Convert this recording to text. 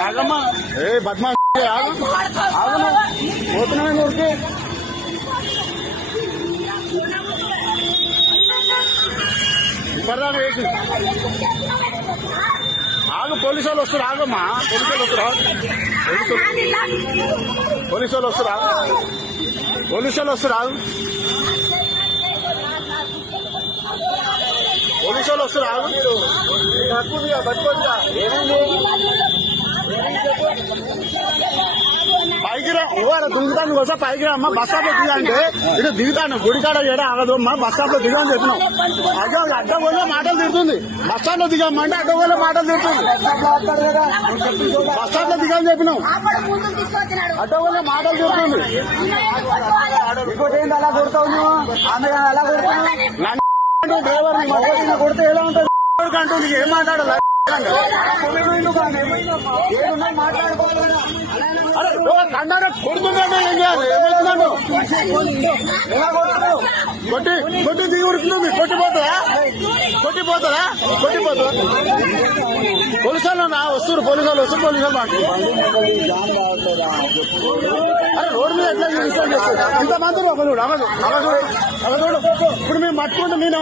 ఆగమ్మా ఏ బద్మా ఆగమ్మా పోతున్నామే ఊరికి ఇప్పటిదాకా వేసి ఆగు పోలీసు వాళ్ళు వస్తారు ఆగమ్మా పోలీసు వాళ్ళు వస్తారు పోలీసు వాళ్ళు వస్తారు ఆగు పోలీసు వాళ్ళు వస్తారు ఆగు పైకి రా దిగుతాను కోసం పైకి రా అమ్మా బస్ స్టాప్ లో దిగా అంటే ఇటు దిగుతాను గుడికాడ ఏడా ఆగదు అమ్మా బస్ స్టాప్ లో దిగా అని చెప్పినాం అడ్డ అడ్డగోళ్ళ మాటలు తిడుతుంది బస్ స్టాప్ లో దిగామ్మా అంటే అడ్డగోళ్ళ మాటలు తిడుతుంది బస్ స్టాప్ లో దిగా అని చెప్పినాం అడ్డగోళ్ళ మాటలు తిడుతుంది అలా కొడతావు నువ్వు ఆమె అలా కొడతావు డ్రైవర్ కొడితే ఎలా ఉంటుంది అంటుంది ఏం మాట్లాడాలి కన్నారా కొడుతున్నాను ఏం చేయాలి ఏమవుతున్నాను కొట్టి కొట్టి దిగి ఉడుతుంది కొట్టిపోతుందా కొట్టిపోతుందా కొట్టిపోతుందా పోలీసు వాళ్ళు వస్తారు పోలీసు వాళ్ళు వస్తారు పోలీసు వాళ్ళు అరే రోడ్డు మీద ఎట్లా ఇన్స్టాల్ చేస్తారు ఇంతమంది అవదు అవదు అవదు అవదు ఇప్పుడు మేము పట్టుకుంటే నేను